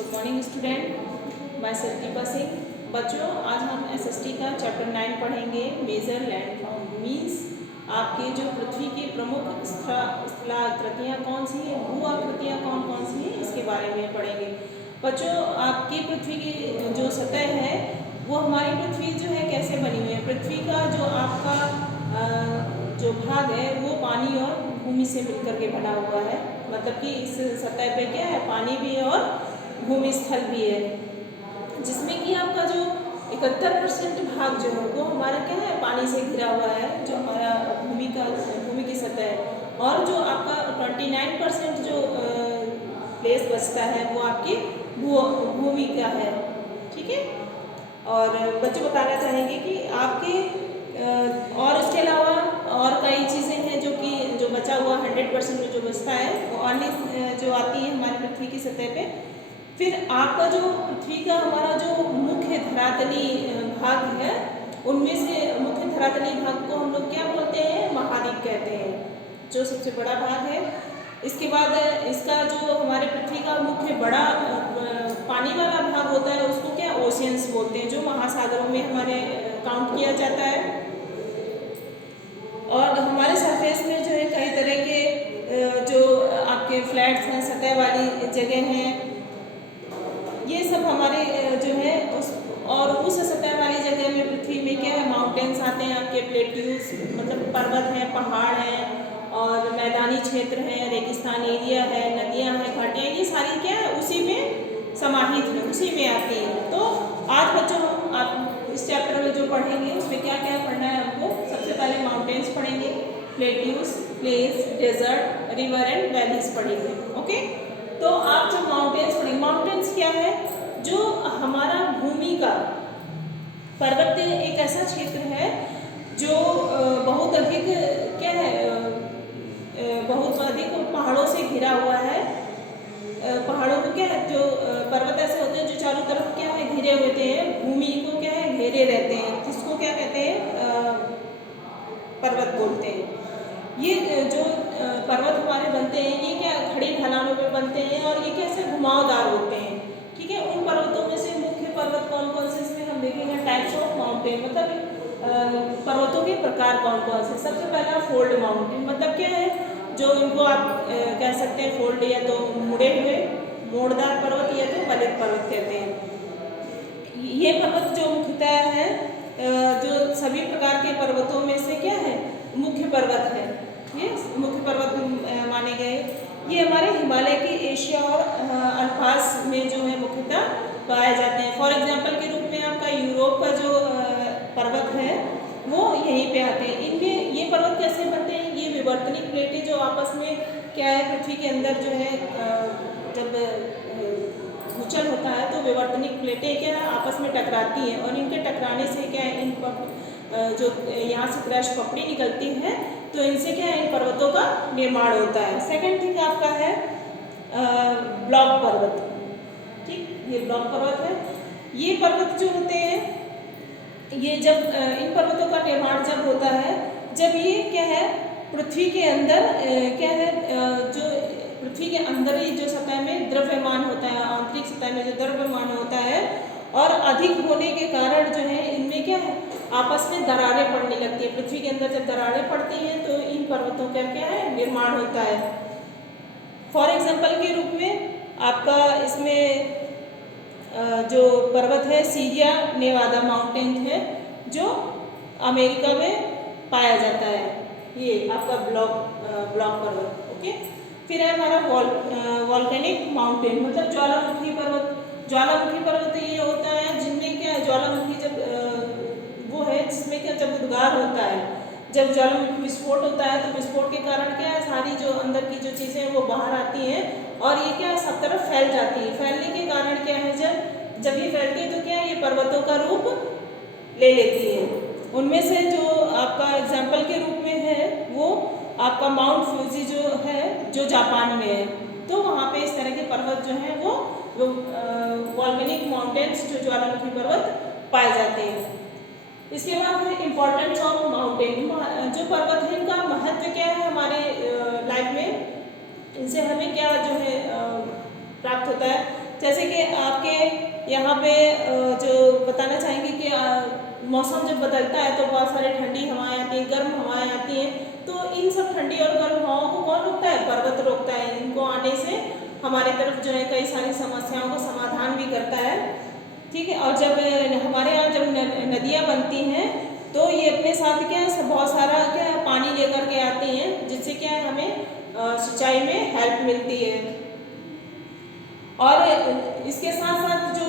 Good morning student, मैं सरिता सिंह। बच्चों, आज हम एसएसटी का चैप्टर 9 पढ़ेंगे। मेजर लैंडफॉर्म मीन्स आपके जो पृथ्वी की प्रमुख स्थलाकृतियाँ कौन सी हैं, भू आकृतियाँ कौन कौन सी हैं, इसके बारे में पढ़ेंगे। बच्चों, आपकी पृथ्वी की जो सतह है वो हमारी पृथ्वी जो है कैसे बनी हुई है। पृथ्वी का जो आपका जो भाग है वो पानी और भूमि से मिलकर के बना हुआ है। मतलब कि इस सतह पे क्या है, पानी भी है और भूमि स्थल भी है, जिसमें कि आपका जो 71% भाग जो है वो हमारा क्या है, पानी से घिरा हुआ है, जो हमारा भूमि की सतह है। और जो आपका 29% जो प्लेस बचता है वो आपकी भूमि का है। ठीक है। और बच्चे बताना चाहेंगे कि आपके और इसके अलावा और कई चीज़ें हैं जो बचा हुआ 100% में जो बचता है वो अन्य जो आती है हमारी पृथ्वी की सतह पे। फिर आपका जो पृथ्वी का हमारा जो मुख्य धरातली भाग है, उनमें से मुख्य धरातली भाग को हम लोग क्या बोलते हैं, महाद्वीप कहते हैं, जो सबसे बड़ा भाग है। इसके बाद इसका जो हमारे पृथ्वी का मुख्य बड़ा पानी वाला भाग होता है उसको क्या ओशियंस बोलते हैं, जो महासागरों में हमारे काउंट किया जाता है। और हमारे सरफेस में जो है कई तरह के जो आपके फ्लैट्स हैं, सतह वाली जगह हैं, ये सब हमारे जो है उस सतह वाली जगह में पृथ्वी में क्या है, माउंटेन्स आते हैं आपके, प्लेट्यूज मतलब पर्वत हैं, पहाड़ हैं, और मैदानी क्षेत्र हैं, रेगिस्तान एरिया है, नदियां हैं, घाटियाँ, ये सारी क्या है उसी में समाहित है, उसी में आती है। तो आज बच्चों हम आप इस चैप्टर में जो पढ़ेंगे उसमें क्या क्या पढ़ना है हमको। सबसे पहले माउंटेन्स पढ़ेंगे, plateaus, plains, desert, river and valleys पढ़ेंगे। ओके, तो आप जब माउंटेन्स पढ़ेंगे, माउंटेन्स क्या है, जो हमारा भूमि का पर्वतीय एक ऐसा क्षेत्र है जो बहुत अधिक क्या है, बहुत अधिक पहाड़ों से घिरा हुआ है। पहाड़ों को क्या है, जो पर्वत ऐसे होते हैं जो चारों तरफ क्या है घिरे होते हैं, भूमि को क्या है घेरे रहते हैं, जिसको क्या कहते हैं, पर्वत बोलते हैं। ये जो पर्वत हमारे बनते हैं ये क्या खड़ी ढलानों पे बनते हैं और ये कैसे घुमावदार होते हैं। ठीक है। उन पर्वतों में से मुख्य पर्वत कौन कौन से इसमें हम देखेंगे, टाइप्स ऑफ माउंटेन, मतलब पर्वतों के प्रकार कौन कौन से। सबसे पहला फोल्ड माउंटेन, मतलब क्या है, जो इनको आप कह सकते हैं फोल्ड, या तो मुड़े हुए मोड़दार पर्वत, या तो बलित पर्वत कहते हैं। ये पर्वत जो मुख्यतः है जो सभी प्रकार के पर्वतों में से क्या है, मुख्य पर्वत है। ये मुख्य पर्वत माने गए। ये हमारे हिमालय के एशिया और अल्पास में जो है मुख्यतः पाए जाते हैं। फॉर एग्जांपल के रूप में आपका यूरोप का जो पर्वत है वो यहीं पे आते हैं। इनमें ये पर्वत कैसे बनते हैं, ये विवर्तनिक प्लेटें जो आपस में क्या है पृथ्वी के अंदर जो है जब भूचल होता है तो विवर्तनिक प्लेटें क्या है आपस में टकराती हैं, और इनके टकराने से क्या है इन जो यहाँ से क्रैश पपड़ी निकलती है तो इनसे क्या है इन पर्वतों का निर्माण होता है। सेकंड थिंग आपका है ब्लॉक पर्वत। ठीक, ये ब्लॉक पर्वत है। ये पर्वत जो होते हैं, ये जब इन पर्वतों का निर्माण जब होता है, जब ये क्या है पृथ्वी के अंदर क्या है, जो पृथ्वी के अंदर ही जो सतह में द्रव्यमान होता है, आंतरिक सतह में जो द्रव्यमान होता है, और अधिक होने के कारण जो है इनमें क्या है आपस में दरारें पड़ने लगती है। पृथ्वी के अंदर जब दरारें पड़ती हैं तो इन पर्वतों का क्या है निर्माण होता है। फॉर एग्जाम्पल के रूप में आपका इसमें जो पर्वत है सीरिया नेवादा माउंटेन है, जो अमेरिका में पाया जाता है, ये आपका ब्लॉक पर्वत। ओके, फिर है हमारा वॉल्केनिक माउंटेन, मतलब ज्वालामुखी पर्वत। ज्वालामुखी पर्वत ये होता है जिनमें क्या ज्वालामुखी जब वो है जिसमें क्या जब उद्गार होता है, जब ज्वालामुखी विस्फोट होता है तो विस्फोट के कारण क्या है सारी जो अंदर की जो चीज़ें हैं वो बाहर आती हैं और ये क्या सब तरफ फैल जाती है। फैलने के कारण क्या है जब ये फैलती है तो क्या ये पर्वतों का रूप ले लेती है। उनमें से जो आपका एग्जाम्पल के रूप में है वो आपका माउंट फ्यूजी जो है जो जापान में है, तो वहाँ पे इस तरह के पर्वत जो हैं वो वॉल्केनिक माउंटेन्स जो ज्वालामुखी पर्वत पाए जाते हैं। इसके बाद है इम्पोर्टेंस ऑफ माउंटेन। जो पर्वत है इनका महत्व क्या है हमारे लाइफ में, इनसे हमें क्या जो है प्राप्त होता है। जैसे कि आपके यहाँ पे जो बताना चाहेंगे कि मौसम जब बदलता है तो बहुत सारी ठंडी हवाएं आती हैं, गर्म हवाएं आती हैं, तो इन सब ठंडी और गर्म हवाओं को कौन रोकता है? पर्वत रोकता है। इनको आने से हमारे तरफ जो है कई सारी समस्याओं का समाधान भी करता है, ठीक है। और जब हमारे यहाँ जब नदियाँ बनती हैं तो ये अपने साथ क्या है बहुत सारा क्या पानी लेकर के आती हैं, जिससे क्या है हमें सिंचाई में हेल्प मिलती है। और इसके साथ साथ जो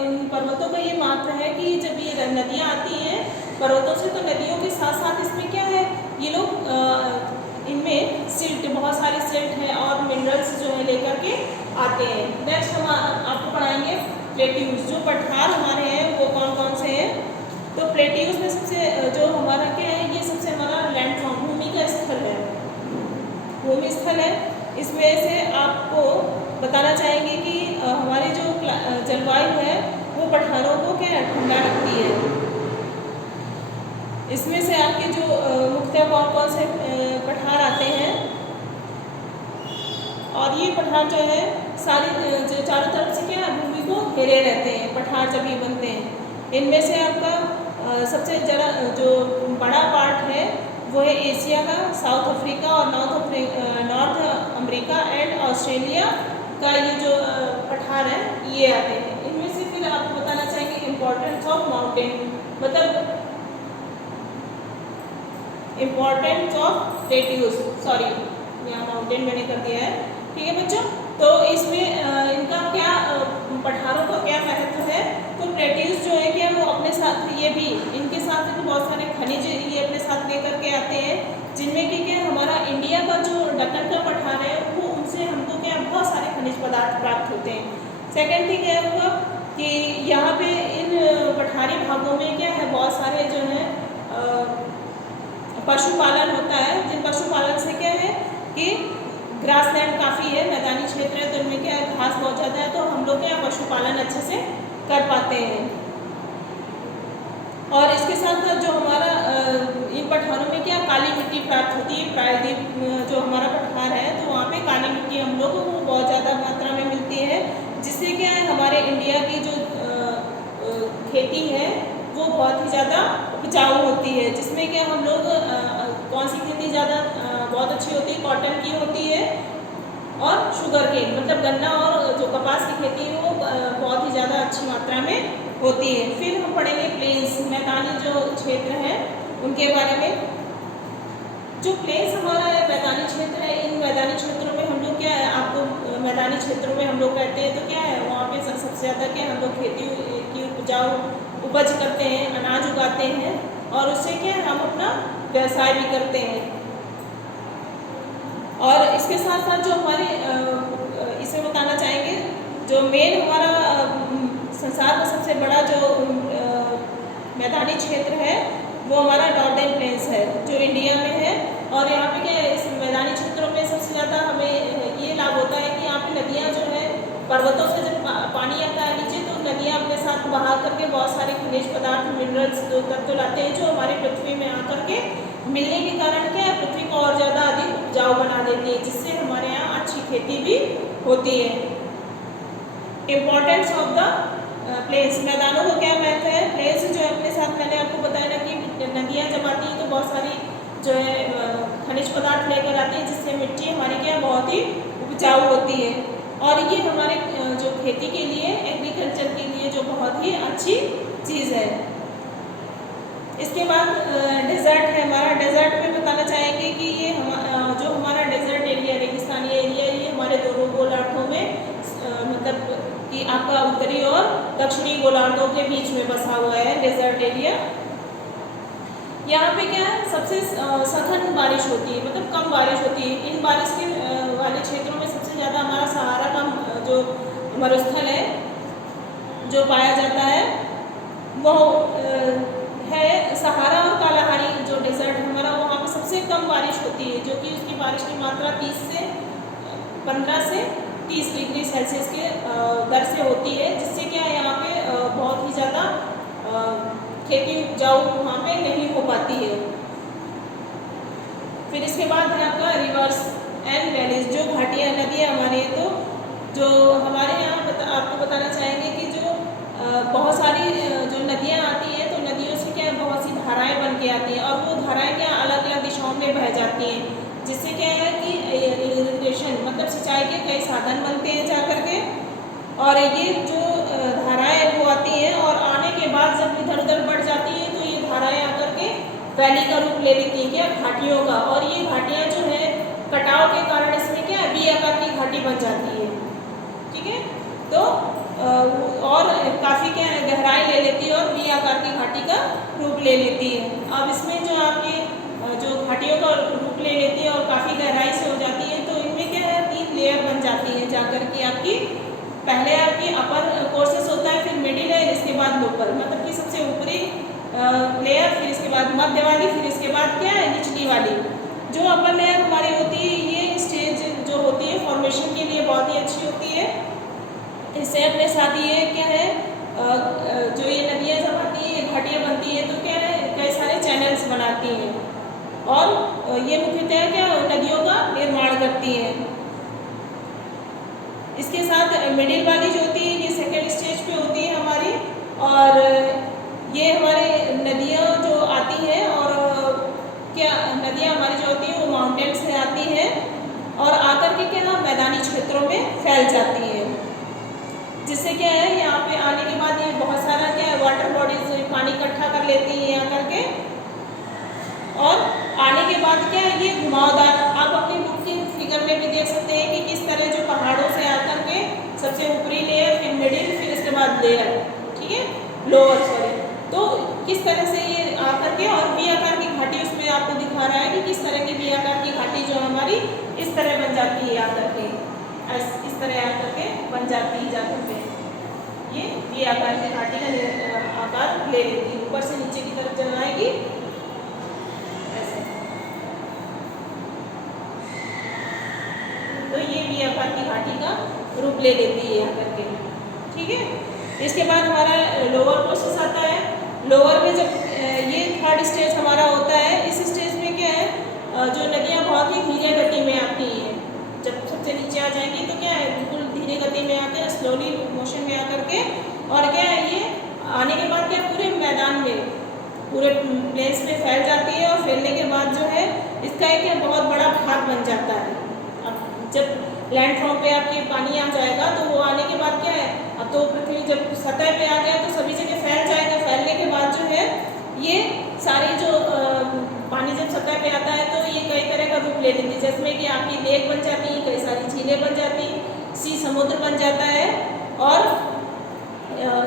इन पर्वतों का ये महत्व है कि जब ये नदियाँ आती हैं पर्वतों से, तो नदियों के साथ साथ इसमें क्या है ये लोग इनमें सिल्ट, बहुत सारी सिल्ट है और मिनरल्स जो है लेकर के आते हैं। नेक्स्ट हम आपको पढ़ाएंगे प्लेट्यूज। जो पठार हमारे हैं वो कौन कौन से हैं? तो प्लेट्यूज में सबसे जो हमारा क्या है, ये सबसे हमारा लैंडफॉर्म, भूमि का स्थल है, भूमि स्थल है। इसमें से आपको बताना चाहेंगे कि हमारी जो जलवायु है वो पठारों को क्या ठंडा रखती है। इसमें से आपके जो मुख्यतः कौन कौन से पठार आते हैं, और ये पठार जो है सारी जो चारों तरफ से क्या भूमि को घेरे रहते हैं पठार जब ये बनते हैं। इनमें से आपका सबसे ज़रा जो बड़ा पार्ट है वो है एशिया का, साउथ अफ्रीका और नॉर्थ अमेरिका एंड ऑस्ट्रेलिया का ये जो पठार है ये आते हैं। इनमें से फिर आपको बताना चाहेंगे इम्पोर्टेंस ऑफ माउंटेन, मतलब इम्पोर्टेंस ऑफ प्लेट्यूज, सॉरी यहाँ माउंटेन मैंने कर दिया है, ठीक है बच्चों। तो इसमें इनका क्या पठारों का क्या महत्व है? तो प्लेट्यूज जो है क्या वो अपने साथ ये भी इनके साथ तो बहुत सारे खनिज ये अपने साथ लेकर के आते हैं, जिनमें कि क्या हमारा इंडिया का जो दक्कन का पठार है वो उनसे हमको क्या बहुत सारे खनिज पदार्थ प्राप्त होते हैं। सेकेंड थिंग क्या होगा कि यहाँ पे इन पठारी भागों में क्या है बहुत सारे जो है पशुपालन होता है, जिन पशुपालन से क्या है कि ग्रासलैंड काफ़ी है, मैदानी क्षेत्र है, तो इनमें क्या है घास बहुत ज़्यादा है, तो हम लोग क्या पशुपालन अच्छे से कर पाते हैं। और इसके साथ साथ जो हमारा इन पठारों में क्या काली मिट्टी प्राप्त होती है, प्रायद्वीप जो हमारा पठार है तो वहाँ पे काली मिट्टी हम लोगों को बहुत ज़्यादा मात्रा में मिलती है, जिससे क्या है हमारे इंडिया की जो खेती है वो बहुत ही ज़्यादा उपजाऊ होती है। जिसमें क्या हम लोग कौन सी खेती ज़्यादा बहुत अच्छी होती है? कॉटन की होती है और शुगर केन, मतलब गन्ना और जो कपास की खेती है वो बहुत ही ज़्यादा अच्छी मात्रा में होती है। फिर हम पढ़ेंगे प्लेन्स, मैदानी जो क्षेत्र हैं उनके बारे में। जो प्लेन्स हमारा मैदानी क्षेत्र है, इन मैदानी क्षेत्रों में हम लोग क्या है, आपको मैदानी क्षेत्रों में हम लोग रहते हैं तो क्या है वहाँ पे सबसे ज़्यादा क्या हम लोग खेती की उपज करते हैं, अनाज उगाते हैं और उससे क्या हम अपना व्यवसाय भी करते हैं। और इसके साथ साथ जो हमारे इसे बताना चाहेंगे जो मेन हमारा संसार का सबसे बड़ा जो मैदानी क्षेत्र है वो हमारा नॉर्दर्न प्लेन्स है जो इंडिया में है। और यहाँ पे क्या है इस मैदानी क्षेत्रों में सबसे ज़्यादा हमें ये लाभ होता है कि यहाँ पे नदियाँ जो है पर्वतों से जब पानी आता है नीचे तो नदियाँ अपने साथ बहा करके बहुत सारे खनिज पदार्थ मिनरल्स तत्व लाते हैं जो हमारी पृथ्वी में आकर के मिलने के कारण क्या है पृथ्वी को और ज़्यादा अधिक उपजाऊ बना देती है, जिससे हमारे यहाँ अच्छी खेती भी होती है। इम्पोर्टेंस ऑफ द प्लेन्स, मैदानों का क्या महत्व है? प्लेन्स जो है अपने साथ मैंने आपको बताया ना कि नदियाँ जब आती हैं तो बहुत सारी जो है खनिज पदार्थ लेकर आती है, जिससे मिट्टी हमारी क्या बहुत ही उपजाऊ होती है और ये हमारे जो खेती के लिए, एग्रीकल्चर के लिए जो बहुत ही अच्छी चीज़ है। इसके बाद डेजर्ट है हमारा। डेजर्ट में बताना चाहेंगे कि ये जो हमारा डेजर्ट एरिया, रेगिस्तानी एरिया, ये हमारे दोनों गोलार्धों में मतलब कि आपका उत्तरी और दक्षिणी गोलार्धों के बीच में बसा हुआ है डेजर्ट एरिया। यहाँ पे क्या है सबसे सघन बारिश होती है, मतलब कम बारिश होती है। इन बारिश के वाले क्षेत्रों में सबसे ज़्यादा हमारा सहारा का जो मरुस्थल है जो पाया जाता है वो है सहारा और कालाहारी जो डेजर्ट हमारा, वहाँ पे सबसे कम बारिश होती है, जो कि उसकी बारिश की मात्रा 15 से 30 डिग्री सेल्सियस के दर से होती है, जिससे क्या यहाँ पे बहुत ही ज़्यादा खेती उपजाऊ वहाँ पे नहीं हो पाती है। फिर इसके बाद है आपका रिवर्स एंड वैलीज, जो घाटियाँ नदियाँ हमारी है, तो जो हमारे यहाँ आप कई साधन बनते हैं जा करके, और ये जो धाराएं वो आती हैं और आने के बाद जब इधर उधर बढ़ जाती हैं तो ये धाराएं आकर के वैली का रूप ले लेती हैं, क्या, घाटियों का। और ये घाटियाँ जो है कटाव के कारण इसमें क्या वी आकार की घाटी बन जाती है, ठीक है। तो और काफ़ी क्या गहराई ले लेती है और वी आकार की घाटी का रूप ले लेती है। अब इसमें जो आपके जो घाटियों का रूप ले लेती है और काफ़ी गहराई से हो जाती है, तो इनमें क्या है 3 लेयर बन जाती है जाकर के आपकी। पहले आपकी अपर कोर्सेस होता है, फिर मिडिल है, इसके बाद लोअर, मतलब कि सबसे ऊपरी लेयर, फिर इसके बाद मध्य वाली, फिर इसके बाद क्या है निचली वाली। जो अपर लेयर हमारी होती है ये स्टेज जो होती है फॉर्मेशन के लिए बहुत ही अच्छी होती है। इससे अपने साथ ये क्या है जो ये नदियाँ जब आती हैं, घाटियाँ बनती हैं, तो क्या है कई सारे चैनल्स बनाती हैं और ये मुख्यतः क्या नदियों का निर्माण करती हैं। इसके साथ मिडिल वाली जो होती है ये सेकेंड स्टेज पे होती है हमारी, और ये हमारे नदियाँ जो आती हैं और क्या नदियाँ हमारी जो होती हैं वो माउंटेन से आती हैं और आकर के क्या मैदानी क्षेत्रों में फैल जाती हैं, जिससे क्या है यहाँ पे आने के बाद ये बहुत सारा क्या है वाटर बॉडीज पानी इकट्ठा कर लेती हैं यहाँ करके, और आने के बाद क्या है ये घुमावदार, आप अपनी बुक की फिगर में भी देख सकते हैं कि किस तरह जो पहाड़ों से आकर के सबसे ऊपरी लेयर, फिर मिडिल, फिर इसके बाद लेयर, ठीक है, लोअर सॉरी, तो किस तरह से ये आकर के और वी आकार की घाटी उसमें आपको दिखा रहा है कि किस तरह की वी आकार की घाटी जो हमारी इस तरह बन जाती है आकर के, इस तरह आकर के बन जाती है जाकर के ये वी आकार की घाटी का आकार ले लेती है, ऊपर से नीचे की तरफ चल आएगी ऐसे। तो ये वी आकार की घाटी का रूप ले लेती है यहाँ करके, ठीक है। इसके बाद हमारा लोअर प्रोसेस आता है। लोअर में जब ये थर्ड स्टेज हमारा होता है, इस स्टेज में क्या है जो नदियाँ बहुत ही धीरे गति में आती हैं, जब सबसे नीचे आ जाएंगी तो क्या है बिल्कुल धीरे गति में आकर स्लोली मोशन में आकर के, और क्या है ये आने के बाद क्या पूरे मैदान में पूरे प्लेस में फैल जाती है, और फैलने के बाद जो है इसका एक बहुत बड़ा भाग बन जाता है। अब जब लैंडफॉर्म पे आपके पानी आ जाएगा तो वो आने के बाद क्या है, अब तो पृथ्वी जब सतह पे आ गया तो सभी जगह फैल जाएगा। फैलने के बाद जो है ये सारी जो पानी जब सतह पे आता है तो ये कई तरह का रूप ले लेती है, जिसमें कि आपकी लेक बन जाती है, कई सारी झीलें बन जाती हैं, सी समुद्र बन जाता है, और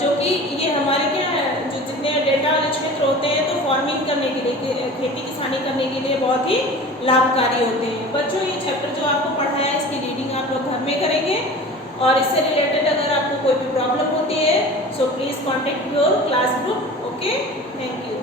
जो कि ये हमारे क्या है जो जितने डेल्टा वाले क्षेत्र होते हैं तो फार्मिंग करने के लिए, खेती किसानी करने के लिए बहुत ही लाभकारी होते हैं। बच्चों ये चैप्टर जो आपको पढ़ाया है इसकी रीडिंग आप लोग घर में करेंगे, और इससे रिलेटेड अगर आपको कोई भी प्रॉब्लम होती है so please contact your class group. Okay, thank you.